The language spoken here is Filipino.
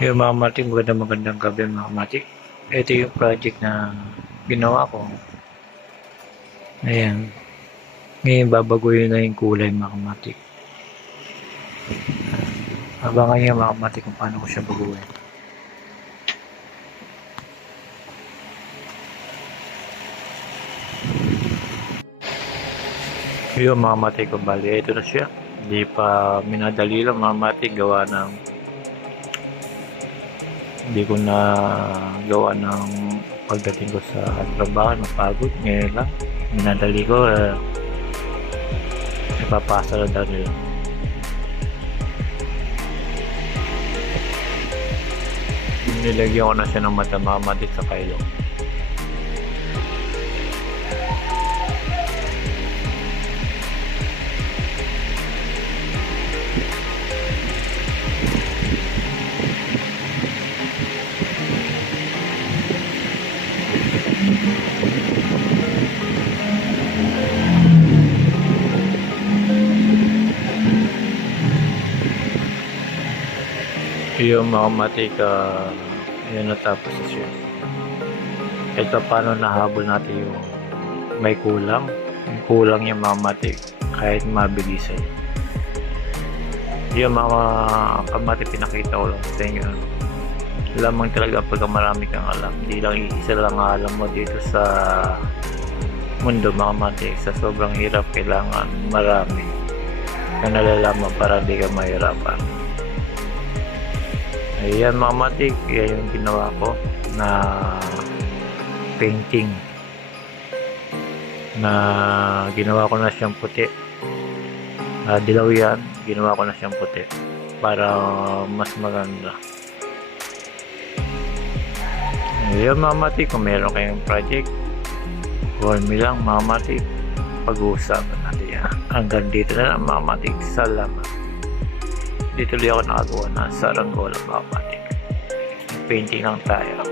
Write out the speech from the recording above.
Yung mga matik, magandang gabi mga matik. Ito yung project na ginawa ko. Ayan. Ngayon babaguhin na yung kulay mga matik. Abangan nyo mga matik kung paano ko siya baguhin. Yung mga matik ko bali, ito na siya. Hindi pa minadali lang mga matik gawa ng hindi ko na gawa ng pagdating ko sa trabaho, napagod. Ngayon lang, minadali ko, ipapasa na daw nila. Nilagyan ko na siya ng matamatik sa kailong. Yung mga matik, yun natapos na siya. Ito paano nahabol natin yung may kulang. Yung kulang yung mga matik kahit mabilisan. Yung mga kamatik pinakita ko lang sa inyo. Lamang talaga pagka marami kang alam. Hindi lang isa lang alam mo dito sa mundo mga matik. Sa sobrang hirap kailangan marami na nalalaman para di ka mahirapan. Ayan mga matik, yan yung ginawa ko na painting na ginawa ko na siyang puti. Dilaw yan, ginawa ko na siyang puti para mas maganda. Ayan mga matik, kung meron kayong project, call me lang mga matik, pag-uusapan natin yan. Hanggang dito na lang mga matik, salamat. Dito ulit ako nakagawa ng saranggola mga matik. Painting lang tayo.